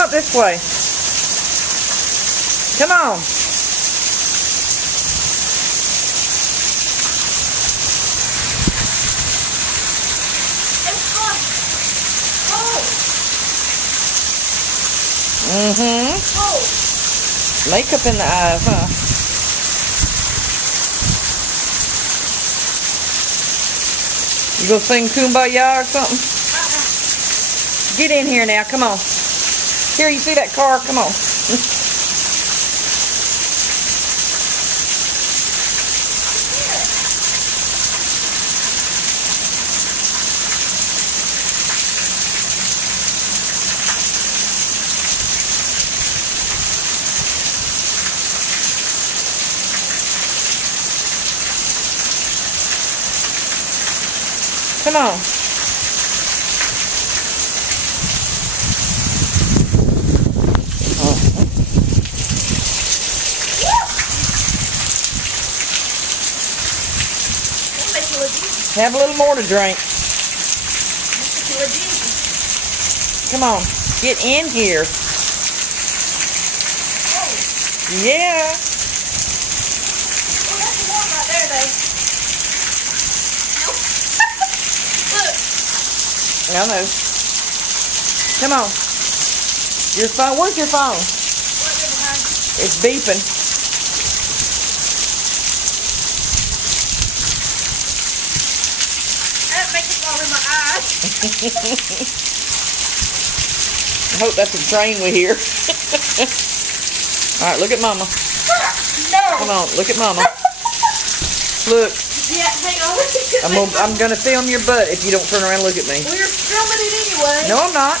Come up this way. Come on. Makeup in the eyes, huh? You gonna sing Kumbaya or something? Get in here now, come on. Here, you see that car? Come on. Come on. Have a little more to drink. Come on, get in here. Yeah. Oh, that's the one right there, though. I know. Come on. Your phone. Where's your phone? It's beeping. That makes it all in my eyes. I hope that's a train we hear. All right, look at Mama. No. Come on, look at Mama. Look. Yeah, hang on. I'm gonna film your butt if you don't turn around and look at me. We're filming it anyway. No, I'm not.